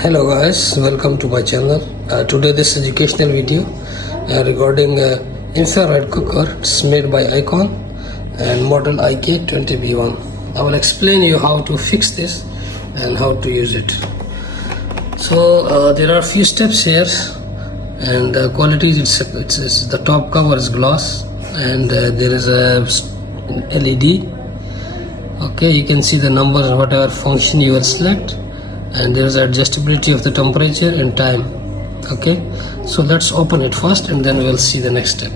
Hello guys, welcome to my channel. Today this educational video regarding infrared cooker. It's made by IKON and model IK-20B1. I will explain you how to fix this and how to use it. So there are a few steps here, and the quality it's the top cover is glass, and there is a LED. Okay, you can see the numbers, whatever function you will select, and there is adjustability of the temperature and time. Okay, so let's open it first and then we'll see the next step.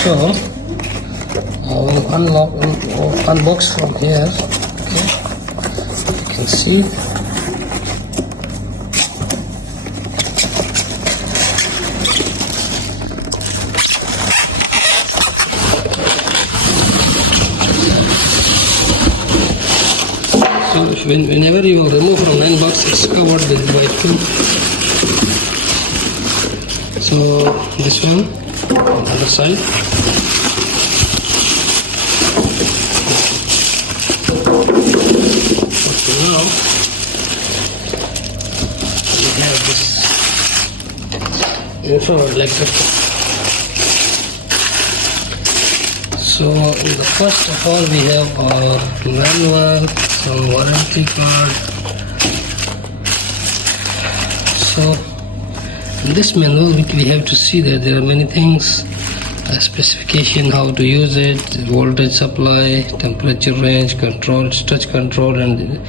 So I will unbox from here. Okay, you can see. So whenever you remove from one box, it's covered with by two. So this one on the other side. Okay, now we have this infrared lecture. So in the first of all, we have our manual, some warranty card. So in this manual we have to see that there are many things, specification, how to use it, voltage supply, temperature range, control, touch control, and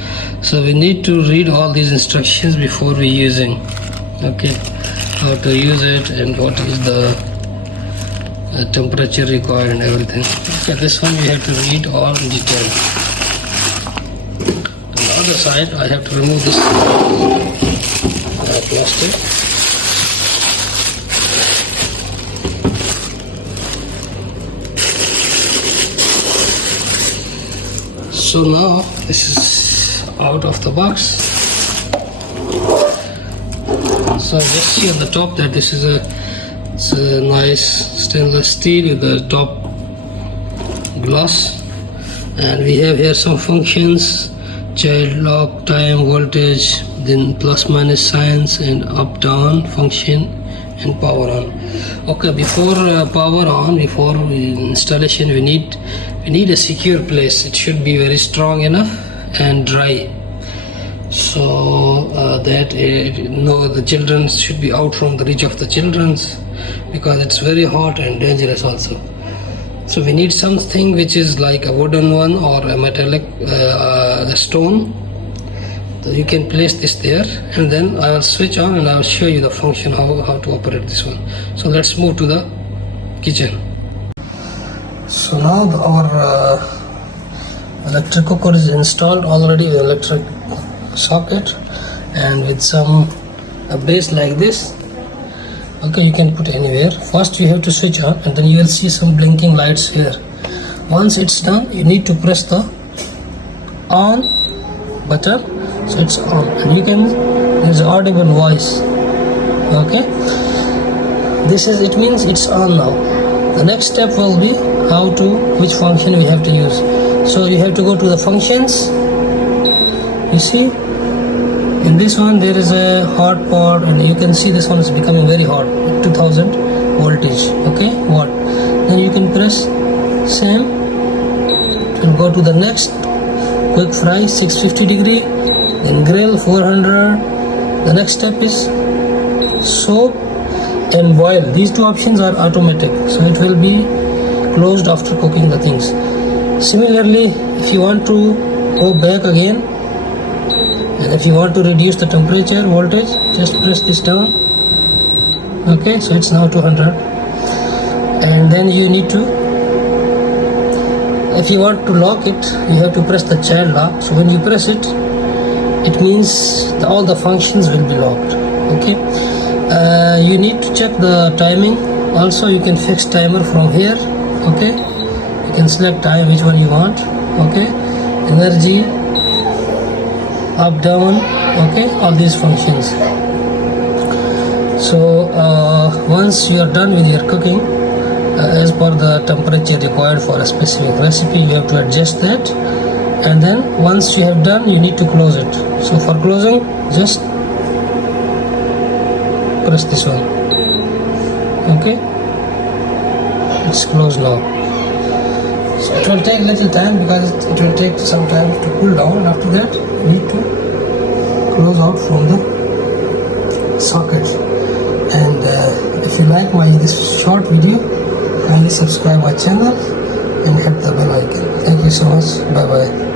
so we need to read all these instructions before we using. Okay, how to use it and what is the temperature required and everything. Okay, this one we have to read all in detail. On the other side, I have to remove this plastic. So now this is out of the box. So just see on the top that this is it's a nice stainless steel with the top glass, and we have here some functions: child lock, time, voltage, then plus minus signs, and up down function, and power on. Okay, before power on, before installation, we need a secure place. It should be very strong enough and dry, so that the children should be out from the reach of the children's, because it's very hot and dangerous also. So we need something which is like a wooden one or a metallic stone. So you can place this there, and then I will switch on and I will show you the function, how to operate this one. So let's move to the kitchen. So now our electric cooker is installed already with electric socket and with a base like this. Okay, you can put anywhere. First you have to switch on, and then you will see some blinking lights here. Once it's done, you need to press the on button, so it's on, and there's audible voice. Okay, it means it's on now. The next step will be which function we have to use. So you have to go to the functions. You see, in this one there is a hot pot, and you can see this one is becoming very hot, 2000 voltage. Okay, watt. Then you can press same and go to the next. Quick fry 650 degree, then grill 400. The next step is soak and boil. These two options are automatic, so it will be closed after cooking the things. Similarly, if you want to go back again, and if you want to reduce the temperature voltage, just press this down. Okay, so it's now 200. And then you need to, if you want to lock it, you have to press the child lock. So when you press it, it means all the functions will be locked. Okay, you need to check the timing. Also, you can fix timer from here. Okay, you can select time, which one you want. Okay, energy, up, down. Okay, all these functions. So once you are done with your cooking, as per the temperature required for a specific recipe, you have to adjust that, and then once you have done, you need to close it. So for closing, just press this one. Okay, it's closed now. So it will take little time because it will take some time to cool down. After that, you need to close out from the socket. And if you like this short video, kindly subscribe my channel and hit the bell icon. Thank you so much. Bye bye.